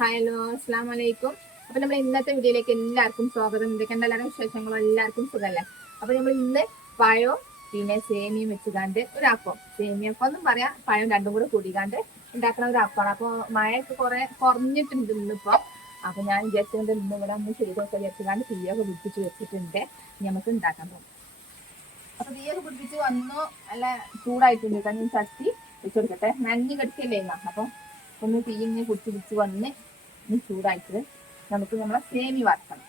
Hello, അസ്സാം വലൈക്കും. അപ്പൊ നമ്മൾ ഇന്നത്തെ വീഡിയോയിലേക്ക് എല്ലാവർക്കും സ്വാഗതം. എന്തൊക്കെയുണ്ട് എല്ലാവരും വിശേഷങ്ങളും? എല്ലാവർക്കും സുഖമല്ലേ? അപ്പൊ നമ്മൾ ഇന്ന് പഴവും പിന്നെ സേമിയും വെച്ചുകാണ്ട് ഒരു അപ്പം, സേമിയപ്പം എന്നും പറയാം, പഴം രണ്ടും കൂടെ കൂടിക്കാണ്ട് ഉണ്ടാക്കുന്ന ഒരു അപ്പമാണ്. അപ്പൊ മഴയൊക്കെ കുറെ കുറഞ്ഞിട്ടുണ്ട് ഇന്നിപ്പോ. അപ്പൊ ഞാൻ വിചാരിച്ചുകൊണ്ട് ഇന്ന് ഇവിടെ ഒന്ന് ചെയ്തൊക്കെ വിചാരിച്ചുകാണ്ട് തീയൊക്കെ പിടിപ്പിച്ച് വെച്ചിട്ടുണ്ട്. നമുക്ക് ഉണ്ടാക്കാൻ പോകും. അപ്പൊ തീയൊക്കെ പിടിപ്പിച്ച് വന്നു, നല്ല ചൂടായിട്ടുണ്ട്. കഞ്ഞി ചട്ടി വെച്ചെടുക്കട്ടെ. നനഞ്ഞു കിടക്കല്ലേ അപ്പൊ ഒന്ന് തീ ഇങ്ങനെ പിടിച്ച് വന്ന് ചൂടായിട്ട് നമുക്ക് നമ്മളെ സേമി വറക്കണം.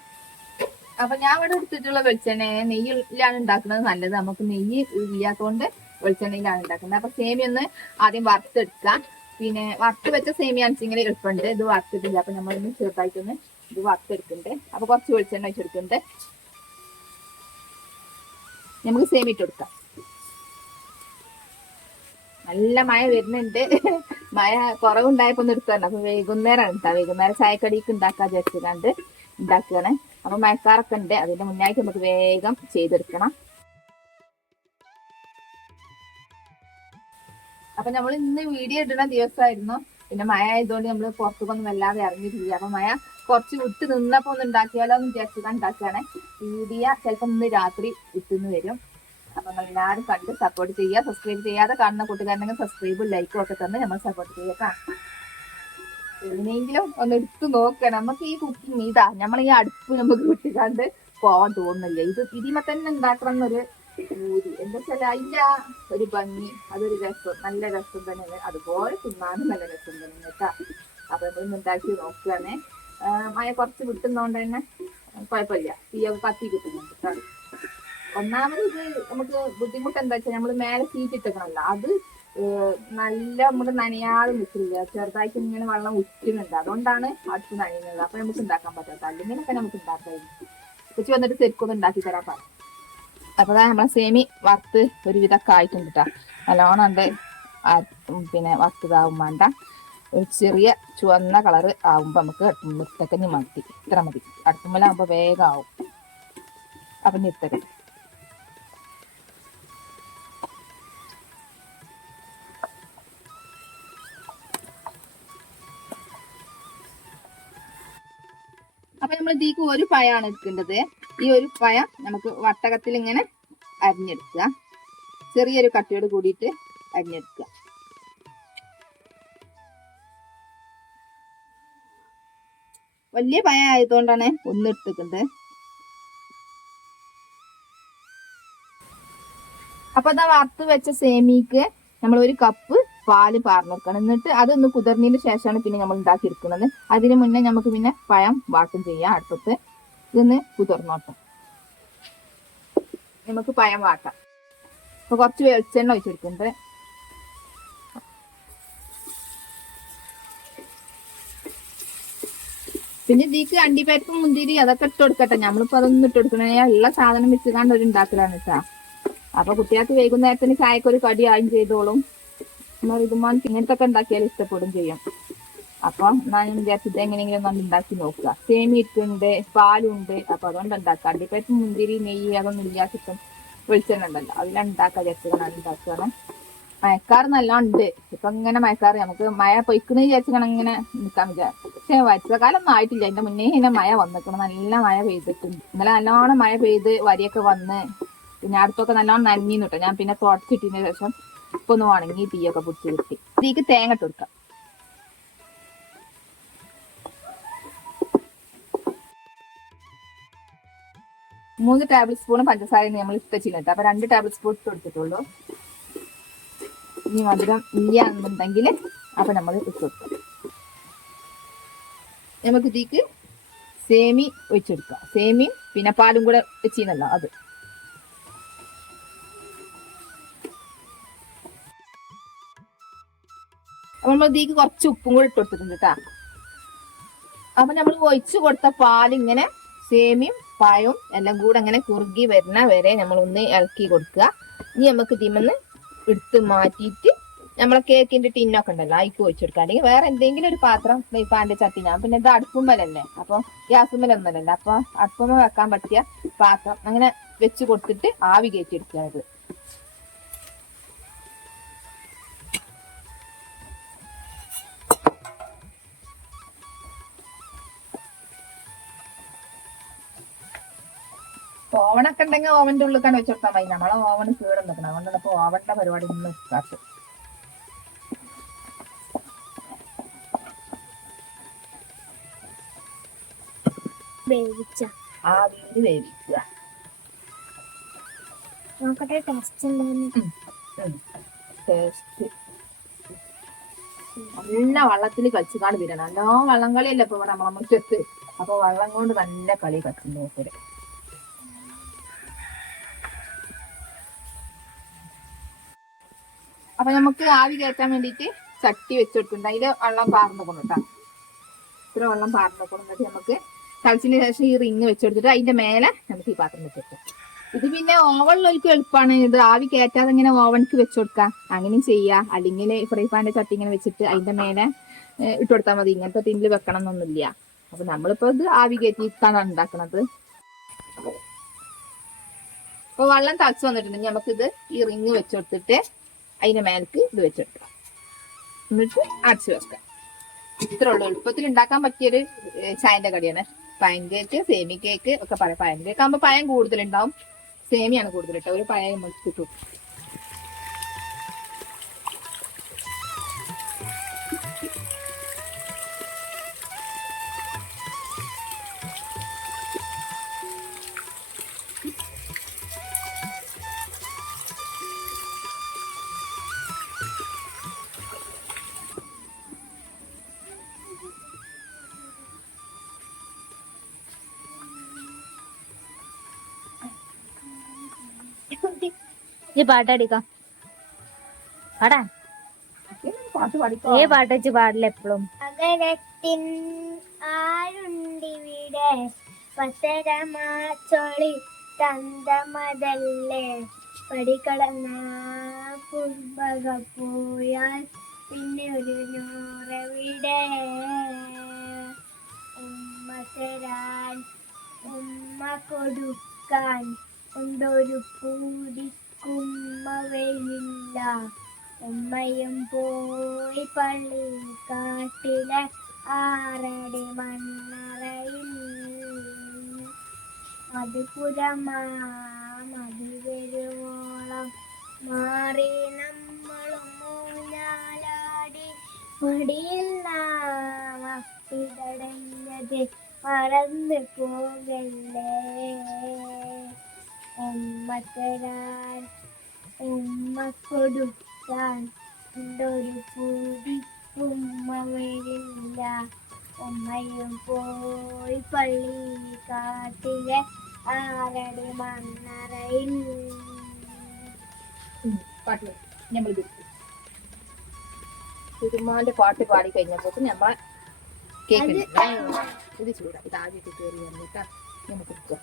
അപ്പൊ ഞാൻ ഇവിടെ എടുത്തിട്ടുള്ള വെളിച്ചെണ്ണ നെയ്യിലാണ് ഉണ്ടാക്കുന്നത് നല്ലത്. നമുക്ക് നെയ്യ് ഇല്ലാത്തതുകൊണ്ട് വെളിച്ചെണ്ണയിലാണ് ഉണ്ടാക്കുന്നത്. അപ്പൊ സേമി ഒന്ന് ആദ്യം വറുത്തെടുക്കാം. പിന്നെ വറുത്ത് വെച്ച സേമിയ അണിച്ചിങ്ങനെ എളുപ്പമുണ്ട്. ഇത് വറുത്തിട്ടില്ല. അപ്പൊ നമ്മളൊന്ന് ചെറുതായിട്ടൊന്ന് ഇത് വറുത്തെടുക്കുന്നുണ്ട്. അപ്പൊ കുറച്ച് വെളിച്ചെണ്ണ വെച്ചെടുക്കുന്നുണ്ട്. നമുക്ക് സേമി ഇട്ട് കൊടുക്കാം. നല്ല മഴ വരുന്നുണ്ട്. മഴ കുറവുണ്ടായപ്പോ ഒന്ന് എടുത്തു. അപ്പൊ വൈകുന്നേരമാണ് കേട്ടോ. വൈകുന്നേരം ചായക്കടിക്ക് ഉണ്ടാക്കാൻ വിചാരിച്ചുകൊണ്ട് ഉണ്ടാക്കുകയാണ്. അപ്പൊ മഴക്കാറൊക്കെ ഉണ്ട്. അതിന്റെ മുന്നായിട്ട് നമുക്ക് വേഗം ചെയ്തെടുക്കണം. അപ്പൊ നമ്മൾ ഇന്ന് വീഡിയോ ഇടുന്ന ദിവസമായിരുന്നു. പിന്നെ മഴ ആയതുകൊണ്ട് നമ്മൾ പുറത്തേക്കൊന്നും വല്ലാതെ ഇറങ്ങിയിട്ടില്ല. അപ്പൊ മഴ കുറച്ച് വിട്ട് നിന്നപ്പോ ഒന്ന് ഉണ്ടാക്കിയാലോ എന്ന് വിചാരിച്ചതാണ് ഉണ്ടാക്കുകയാണ്. വീഡിയോ ചിലപ്പോ ഇന്ന് രാത്രി വിട്ടുന്ന് വരും. അപ്പൊ നിങ്ങൾ എല്ലാവരും കണ്ട് സപ്പോർട്ട് ചെയ്യുക. സബ്സ്ക്രൈബ് ചെയ്യാതെ കാണുന്ന കൂട്ടുകാരനെങ്കിൽ സബ്സ്ക്രൈബും ലൈക്കും ഒക്കെ തന്നെ നമ്മൾ സപ്പോർട്ട് ചെയ്യുക. എങ്ങനെയെങ്കിലും ഒന്ന് എടുത്തു നോക്കണം. നമുക്ക് ഈ കുക്കിംഗ് ഇതാ നമ്മൾ ഈ അടുപ്പ് നമുക്ക് വിട്ടുകാണ്ട് പോവാൻ തോന്നുന്നില്ല. ഇതിമ തന്നെ ഉണ്ടാക്കണം എന്നൊരു പൂരി. എന്താ വെച്ചാൽ അതിന്റെ ഒരു ഭംഗി, അതൊരു രസം, നല്ല രസം തന്നെ. അതുപോലെ തിന്നാനും നല്ല രസം തന്നെ കേട്ടാ. അപ്പൊ നമ്മളൊന്ന് ഉണ്ടാക്കി നോക്കുകയാണേ. മഴ കുറച്ച് വിട്ടുന്നോണ്ട് തന്നെ കുഴപ്പമില്ല. തീയൊക്കെ കത്തി കിട്ടുന്നുണ്ട് കേട്ടോ. ഒന്നാമത് ഇത് നമുക്ക് ബുദ്ധിമുട്ട് എന്താ വെച്ചാൽ നമ്മള് മേലെ സീറ്റ് ഇട്ടേക്കണല്ലോ, അത് നല്ല നമുക്ക് നനയാതെ നിൽക്കില്ല. ചെറുതായിട്ട് ഇങ്ങനെ വെള്ളം ഉറ്റുന്നുണ്ട്. അതുകൊണ്ടാണ് അടുത്ത് നനയുന്നത്. അപ്പൊ നമുക്ക് ഉണ്ടാക്കാൻ പറ്റാത്ത. അല്ലെങ്കിലൊക്കെ നമുക്ക് ഉണ്ടാക്കായിരുന്നു. ഉച്ച വന്നിട്ട് ശരിക്കൊന്നും ഉണ്ടാക്കി തരാൻ പറ. അപ്പൊ നമ്മളെ സേമി വറുത്ത് ഒരു വിധമൊക്കെ ആയിട്ടുണ്ട് കേട്ടോ. നല്ലോണം ഉണ്ട്. പിന്നെ വറുത്തതാവും വേണ്ട. ഒരു ചെറിയ ചുവന്ന കളറ് ആവുമ്പോ നമുക്ക് മുട്ടക്കഞ്ഞി മതി. ഇത്ര മതി. അടുത്തുമ്മലാകുമ്പോ വേഗം ആവും. അപ്പൊ നിർത്തരുത്. അപ്പൊ നമ്മൾ ഇതിക്ക് ഒരു പഴമാണ് എടുക്കേണ്ടത്. ഈ ഒരു പഴം നമുക്ക് വട്ടകത്തിൽ ഇങ്ങനെ അരിഞ്ഞെടുക്കുക. ചെറിയൊരു കട്ടിയോട് കൂടിയിട്ട് അരിഞ്ഞെടുക്കുക. വലിയ പഴം ആയതുകൊണ്ടാണ് ഒന്ന് എടുത്തിട്ടുണ്ട്. അപ്പൊ അതാ വറുത്ത് വെച്ച സേമിക്ക് നമ്മൾ ഒരു കപ്പ് പാല് പാർന്നെടുക്കണം. എന്നിട്ട് അതൊന്ന് കുതിർന്നതിന് ശേഷമാണ് പിന്നെ നമ്മൾ ഉണ്ടാക്കിയെടുക്കുന്നത്. അതിന് മുന്നേ നമുക്ക് പിന്നെ പഴം വാട്ടും ചെയ്യാം. അടുപ്പത്ത് ഇതൊന്ന് കുതിർന്നോട്ടെ. നമുക്ക് പഴം വാട്ടാം. അപ്പൊ കുറച്ച് വെളിച്ചെണ്ണ ഒഴിച്ചെടുക്കുന്നുണ്ട്. പിന്നെ ഇതിക്ക് അണ്ടിപ്പരിപ്പ് മുന്തിരി അതൊക്കെ ഇട്ട് കൊടുക്കട്ടെ. നമ്മളിപ്പോ അതൊന്നും ഇട്ട് കൊടുക്കണേ. ഉള്ള സാധനം വെച്ചുകാണ്ട് ഒരു ഉണ്ടാക്കലാണ് കേട്ടാ. അപ്പൊ കുട്ടികൾക്ക് വൈകുന്നേരത്തിന് ചായക്ക് ഒരു കടി ആയും ചെയ്തോളും. ഇതുമാൻ ഇങ്ങനത്തെ ഒക്കെ ഉണ്ടാക്കിയാൽ ഇഷ്ടപ്പെടും ചെയ്യും. അപ്പൊ ഞാൻ വിചാരിച്ചത് എങ്ങനെയെങ്കിലും ഒന്ന് ഉണ്ടാക്കി നോക്കുക. സേമിയിട്ടുണ്ട്, പാലുണ്ട്. അപ്പൊ അതുകൊണ്ട് ഉണ്ടാക്കുക. അണ്ടിപ്പരിപ്പ് മുന്തിരി നെയ്യ് അതൊന്നും ഇല്ലാത്തിട്ടും വെളിച്ചെണ്ണ ഉണ്ടല്ലോ, അതിലാണ് ഉണ്ടാക്കുക. വിചാരിച്ചാണ് ഉണ്ടാക്കുകയാണ്. മഴക്കാർ നല്ല ഉണ്ട്. ഇപ്പൊ ഇങ്ങനെ മഴക്കാറ് നമുക്ക് മഴ പൊയ്ക്കുന്ന വിചാരിച്ചാണ് ഇങ്ങനെ നിൽക്കാൻ വിചാരിച്ചു. പക്ഷെ വർഷകാലം ഒന്നും ആയിട്ടില്ല. അതിന്റെ മുന്നേ ഇങ്ങനെ മഴ വന്നിക്കണം. നല്ല മഴ പെയ്തിട്ടുണ്ട്. ഇന്നലെ നല്ലോണം മഴ പെയ്ത് വരിയൊക്കെ വന്ന് പിന്നെ അടുത്തൊക്കെ നല്ലോണം നനഞ്ഞിന്ന് കേട്ടോ. ഞാൻ പിന്നെ തുടച്ചിട്ടതിന് ശേഷം ഇപ്പൊ ഒന്ന് ഉണങ്ങി തീയൊക്കെ പിടിച്ച് കിട്ടി. ഇതിക്ക് തേങ്ങ ഇട്ട് കൊടുക്കാം. മൂന്ന് ടേബിൾ സ്പൂൺ പഞ്ചസാര നമ്മൾ ഇട്ടിട്ട്. അപ്പൊ 2 ടേബിൾ സ്പൂൺ ഇട്ട് കൊടുത്തിട്ടുള്ളൂ. ഇനി മധുരം ഇല്ല എന്നുണ്ടെങ്കിൽ അപ്പൊ നമ്മൾ ഇട്ട് കൊടുക്കാം. നമുക്ക് ഇതിക്ക് സേമി വെച്ചെടുക്കാം. സേമിയും പിന്നെ പാലും കൂടെ വെച്ചിരുന്നല്ലോ അത്. അപ്പൊ നമ്മൾ ഇതിക്ക് കുറച്ച് ഉപ്പും കൂടെ ഇട്ട് കൊടുത്തിട്ടുണ്ട് കേട്ടാ. അപ്പൊ നമ്മൾ ഒഴിച്ചു കൊടുത്ത പാലിങ്ങനെ സേമിയും പായവും എല്ലാം കൂടെ അങ്ങനെ കുറുകി വരുന്ന വരെ നമ്മൾ ഒന്ന് ഇളക്കി കൊടുക്കുക. ഇനി നമുക്ക് ഇതിമെന്ന് എടുത്ത് മാറ്റിയിട്ട് നമ്മളെ കേക്കിന്റെ ടിന്നൊക്കെ ഉണ്ടല്ലോ അതിക്ക് ഒഴിച്ചു കൊടുക്കുക. അല്ലെങ്കിൽ വേറെ എന്തെങ്കിലും ഒരു പാത്രം പാന്റെ ചട്ടി. ഞാൻ പിന്നെ ഇത് അടുപ്പുമ്മലല്ലേ, അപ്പൊ ഗ്യാസുമ്മലൊന്നല്ലല്ലോ. അപ്പൊ അടുപ്പുമ്മ വെക്കാൻ പറ്റിയ പാത്രം അങ്ങനെ വെച്ച് കൊടുത്തിട്ട് ആവി കയറ്റിയെടുക്കുക. ഇത് ഓവണൊക്കെ ഉണ്ടെങ്കിൽ ഓവന്റെ ഉള്ളിൽ വെച്ചെടുത്താൽ മതി. നമ്മളെ ഓവണ് കേട് നിൽക്കണം. അതുകൊണ്ടാണ് ഇപ്പൊ ഓവന്റെ പരിപാടി ഒന്നും കാട്ട്. ആവിയിൽ വേവിക്കുക. ടേസ്റ്റ് നല്ല വള്ളത്തിൽ കളിച്ചുകാണ്ട് വരണം. നല്ലോ വള്ളം കളിയല്ല ഇപ്പൊ ഇവിടെ നമ്മളെ മുറ്റത്ത്. അപ്പൊ വെള്ളം കൊണ്ട് നല്ല കളി കളിക്കുന്നു. അപ്പൊ നമുക്ക് ആവി കയറ്റാൻ വേണ്ടിയിട്ട് ചട്ടി വെച്ചെടുക്കുന്നുണ്ട്. അതില് വെള്ളം പാർന്നു കൊണ്ടിട്ടാ. ഇത്ര വെള്ളം പാർന്നു കൊണ്ടിട്ട് നമുക്ക് തളിച്ചതിന് ശേഷം ഈ റിങ് വെച്ചെടുത്തിട്ട് അതിന്റെ മേലെ നമുക്ക് ഈ പാത്രം വെച്ചെടുക്കാം. ഇത് പിന്നെ ഓവനിലേക്ക് എളുപ്പമാണ്. ഇത് ആവി കയറ്റാതെ ഇങ്ങനെ ഓവനിക്ക് വെച്ചുകൊടുക്കാം. അങ്ങനെയും ചെയ്യാം. അല്ലെങ്കിൽ ഫ്രൈ പാന്റെ ചട്ടി ഇങ്ങനെ വെച്ചിട്ട് അതിന്റെ മേലെ ഇട്ട് കൊടുത്താൽ മതി. ഇങ്ങനത്തെ ടിന്നിൽ വെക്കണം എന്നൊന്നുമില്ല. അപ്പൊ നമ്മളിപ്പോ ഇത് ആവി കയറ്റിയിട്ടാണ് ഉണ്ടാക്കുന്നത്. അപ്പൊ വെള്ളം തളിച്ച് വന്നിട്ടുണ്ടെങ്കിൽ നമുക്കിത് ഈ റിങ് വെച്ചെടുത്തിട്ട് അതിന്റെ മേലേക്ക് ഇത് വെച്ചെടുക്കാം. എന്നിട്ട് അടച്ചു വെക്കാം. ഇത്ര ഉള്ളു. എളുപ്പത്തിൽ ഉണ്ടാക്കാൻ പറ്റിയൊരു ചായന്റെ കടിയാണ്. പഴം കേക്ക്, സേമി കേക്ക് ഒക്കെ പറയാം. പഴം കേക്ക് ആകുമ്പോൾ പഴം കൂടുതലുണ്ടാവും. സേമിയാണ് കൂടുതൽ ഇട്ട. ഒരു പഴം മുറിച്ചിട്ടു. ഈ പാട്ടടിക്കാം. പാടാ. ഏ പാട്ട് വെച്ച് പാടില്ല എപ്പോഴും. അകലത്തിൻ ആരുണ്ടിവിടെ പത്തരമാച്ചൊളി തന്തമതല്ലേ പടിക്കടന്ന പുഷ്പക പോയാൽ പിന്നെ ഒരു നൂറവിടെ ഉമ്മ തരാൻ ഉമ്മ കൊടുക്കാൻ ഉണ്ടൊരു പൂടിക്കുമ്മവയില്ല ഉമ്മയും പോയി പള്ളി കാട്ടിലെ ആറടി മണ്ണറയിൽ മധുപുരമാതി വരുവോളം മാറി നമ്മളും മൂന്നാലാടി മടിയിൽ നാമപ്പിതടഞ്ഞത് മറന്നു പോകല്ലേ ഉമ്മ തരാൻ ഉമ്മ കൊടുക്കാൻ ഉണ്ടൊരു പൂടി ഉമ്മ വരില്ല ഉമ്മയും പോയി പള്ളി കാട്ടിലെ ആറടി മണ്ണറയിൽ. തിരുമാന്റെ പാട്ട് പാടി കഴിഞ്ഞപ്പോ നമ്മൾ കേക്ക് ഇത് ചൂടാ. ഇത് ആദ്യം കയറി വന്നിട്ടാ നമുക്ക് കുടിക്കാം.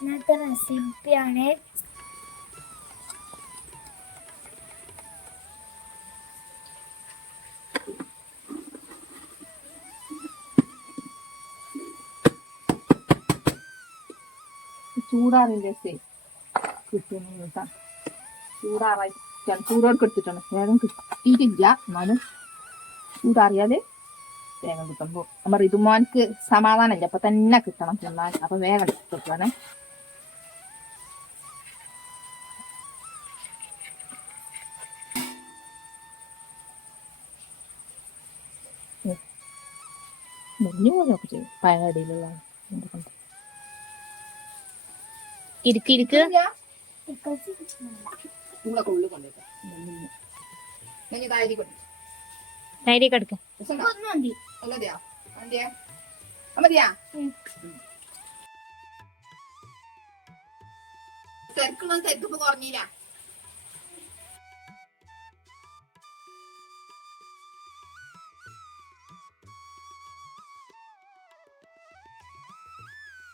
ഇന്നത്തെ റെസിപ്പിയാണ്. ചൂടാറിന്റെ കിട്ടുന്നു കേട്ടാ. ചൂടാറായി ചൂടോടെ എടുത്തിട്ടാണ്. വേഗം കിട്ടിയിട്ടില്ല. എന്നാലും ചൂടാറിയാല് വേഗം കിട്ടുമ്പോ നമ്മ ഋതുമോൻക്ക് സമാധാനമില്ല. അപ്പൊ തന്നെ കിട്ടണം തിന്നാൻ. അപ്പൊ വേഗം കിട്ടുവാണേ. മുറിഞ്ഞു പോലൊക്കെ ചെയ്യും പഴയടിയിലുള്ള ഇരിക്ക് ഇരിക്ക്. ഡയറി കിടക്ക്. തിരക്കുള്ളത് തിരക്കിപ്പോ കുറഞ്ഞില്ല.